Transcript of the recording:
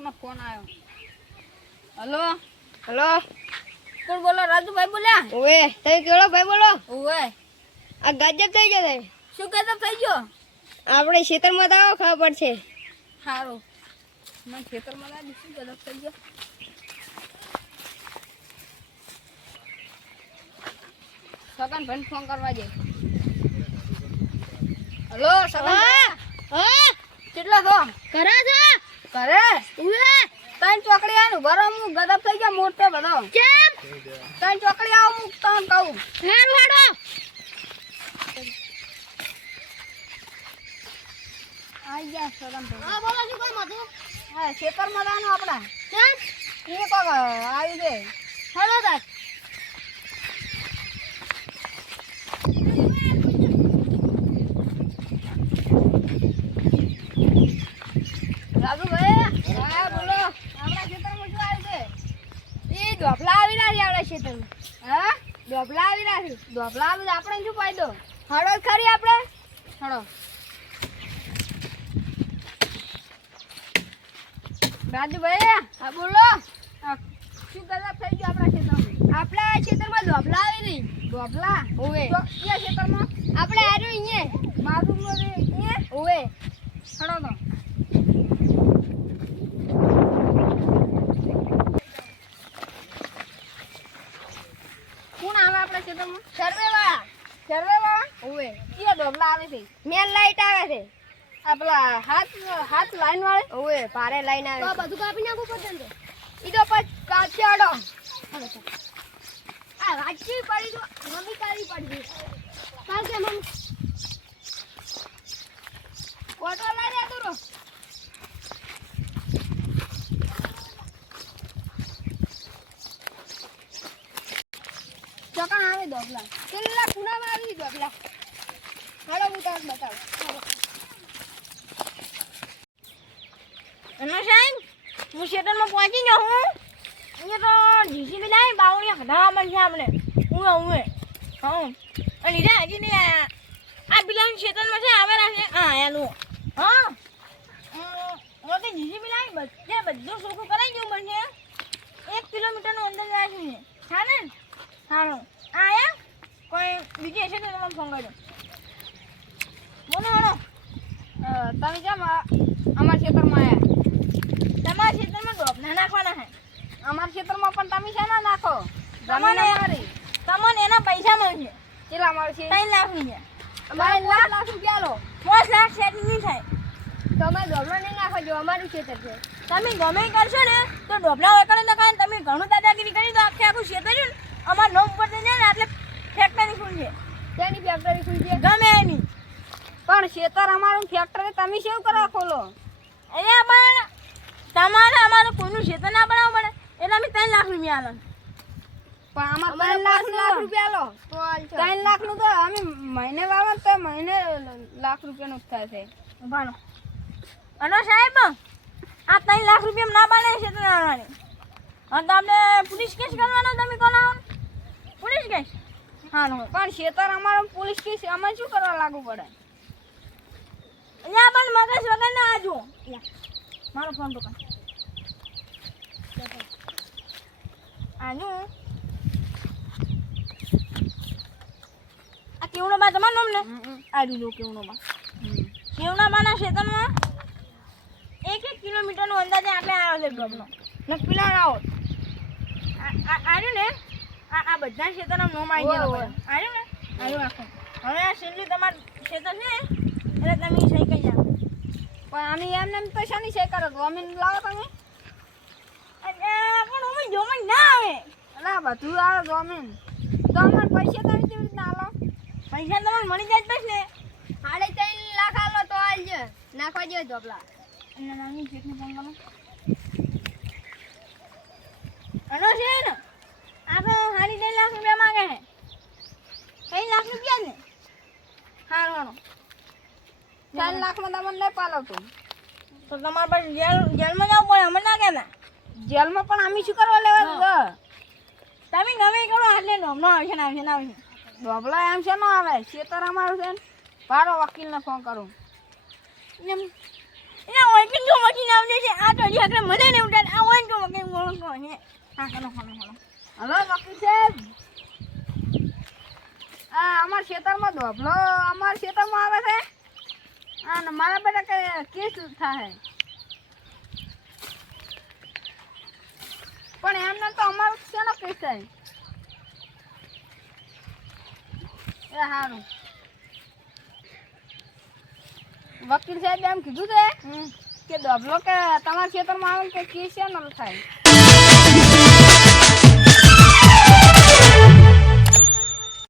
કોકનો phone આવ્યો. Hello hello કોણ બોલો? રાજુભાઈ બોલ્યા? ઓવે તમે કેવડો ભાઈ બોલો? ઓવે આ ગજબ થઈ ગયો સાહેબ. શું કહેતો થઈ ગયો? આપણે ખેતરમાં તો આવો ખબર પડશે. સારું મેં ખેતરમાં લાગી શું કહેતો થઈ ગયો? સગન ભાઈ ફોન કરવા જઈ. હલો સગન હા કેટલા છો? કરે છે ઘરે ઓવે ત્રણ ચોકડી આનું ભરો હું ગદપ થઈ ગયો મોટો બધો. કેમ ત્રણ ચોકડી આવું હું તમને કહું. હેડો હેડો આઈ ગયા સગન ભાઈ. હા બોલો શું કામ હતું? હા ખેતરમાં જવાનું આપણા. કેમ એ કોક આવી છે. હેડો તાર રાજુભાઈ હા બોલો. આપણા ખેતરમાં શું આવ્યું છે? એ ઢોપલા આવી રહ્યા છે આપણા ખેતરમાં. હા ઢોપલા આવી રહ્યા છે. ઢોકળા આવે તો આપણે શું ફાયદો? હળો ખરી આપણે હળો રાજુભાઈ હા બોલો. આ શું ગજબ થઈ ગયું આપણા ખેતરમાં? આપણા ખેતરમાં ઢોપલા આવી રહી. ઢોકળા ઓવે તો ક્યાં ખેતરમાં? આપણે આર્યું અહીંયા બાજુમાં રે એ ઓવે હળો તો કોણ આવે આપણા ખેતરમાં? સર્વે વાળા સર્વે વાળા ઓવે ક્યાં ઢોકળા આવે છે? મેન લાઈટ આવે છે. આ પેલા હાથ લાઈન વાળે ઓવે પારે લાઈન આવે તો છે. બધું કાપી નાખવું પડશે ને? ઈ તો પછી કાચે અડો આ વાંચી પડી તો મમ્મી કાઢી પડી કાલ કે મમ્મી ઓટો લઈ લે તું ચોકણ આવે ઢોકળા. કેટલા ખૂણામાં આવી ઢોપલા. હાલો હું તમને બતાવું. એનો સાહેબ હું ખેતરમાં પહોંચી ગયો હું. અહીંયા તો જીસીબી લાવી બાવળીયા હટાવવા મળશે આપણે. હું હા અને લીધા હજી નહીં આયા. આ પેલા ખેતરમાં છે આવેલા છે. હા આયાલું હા હું તો જીસીબી લાવી બધું સરખું કરાવી દઉં બનશે. 1 કિલોમીટરનું અંદર જાય છે. હા ને સારું આયા કોઈ બીજી હશે તો તમે ફોન કરજો. બોલો હળો તમે કેમ અમારા ખેતરમાં આવ્યા? તમારા ખેતરમાં ઢોપલા નાખવાના છે. અમારા ખેતરમાં પણ તમે છે ને નાખો. તમને એના પૈસા મળશે. કેટલા મળશે? 3 લાખ રૂપિયા. અમારે 5 લાખ રૂપિયા લો. 5 લાખ સેટ નહીં થાય. તમે ઢોપલો નહીં નાખો જો અમારું ખેતર છે. તમે ગમે ઈ કરશો ને તો ઢોપલા એકડે નખાય ને તમે ઘણું દાદાગીરી કરી તો આખે આખું ખેતર છે ને અમારા નોમ ઉપર થઈ જાય ને એટલે ફેક્ટરી ખુલશે. તેની ફેક્ટરી ખુલશે. ગમે એની પણ ખેતર અમારું ફેક્ટરી તમે શું કરવા ખોલો? અહીંયા પણ તમારે અમારું કોઈનું ખેતર ના બનાવવું પડે એટલે અમે 3 લાખ રૂપિયા આલો. પણ અમારે 5 લાખ રૂપિયા લો. તો 3 લાખ નું તો અમે મહિને વાવે તો મહિને લાખ રૂપિયાનું જ થાય છે. ભાણો અને સાહેબ આ 3 લાખ રૂપિયા ના બને છે તો અને તમને પોલીસ કેસ કરવાનો તમે કોણ આવો? પોલીસ કેસ હા નો પણ ખેતર અમારું પોલીસ કેસ અમે શું કરવા લાગુ પડે? અહીંયા પણ મગજ વગર ના આજો મારો ફોન તો આનું આ કેવડો બા તમારું નામ ને આડું લો કેવડો બા કેવડા બાના ખેતરમાં 1 કિલોમીટરનો અંદાજે આપણે આવ્યો છે ગમનો નકપીલા આવો આવ્યું ને આ બધા ખેતરનું નામ આવી ગયેલું આવ્યું ને આવ્યું આખું હવે આ છેલ્લું તમારું ખેતર છે એટલે તમે સહી કહી જાઓ. પણ અમે એમને એમ તો શાની સહી કરો તો અમે લાવો તમે? પણ અમે જોમાં ના આવે અલા બધું આવે તો અમે તો અમને પૈસા તમે કેવી રીતના આલો? પૈસા તમને મળી જાય બસ ને 3.5 લાખ આલો તો આલજો નાખવા દો ઢોપલા. અને નાની ચેકની ફોન કરો અનો છે ને આપણે 2.5 લાખ રૂપિયા માંગે છે 3 લાખ રૂપિયા ને હારવાનો 4 લાખમાં તમને નહીં પાલવતું તો તમારે પાસે જેલમાં જવું પડે અમે ના કહેતા. જેલમાં પણ અમે શું કરવા લેવા? તમે ગમે કરો એટલે નોમનો આવશે ને આવશે ને આવશે. ઢોપલા એમ છે નો આવે ખેતર અમારું છે ને ભાડો વકીલને ફોન કરું. એમ એના હોય કે જો મશીન આવડે છે આ તો હજી આગળ મને ને ઉડાડ આ હોય તો કે ગોળો કહો હે હા હાલો હલો વકીલ સાહેબ આ અમાર ખેતરમાં ધોબલો અમાર ખેતરમાં આવે છે અને મારા બેટા કે કેસ થાય પણ એમને તો અમારો શેનો કેસ થાય એ હારું વકીલ સાહેબ એમ કીધું છે કે ધોબલો કે તમારા ખેતરમાં આવે કે કેસ શેનો થાય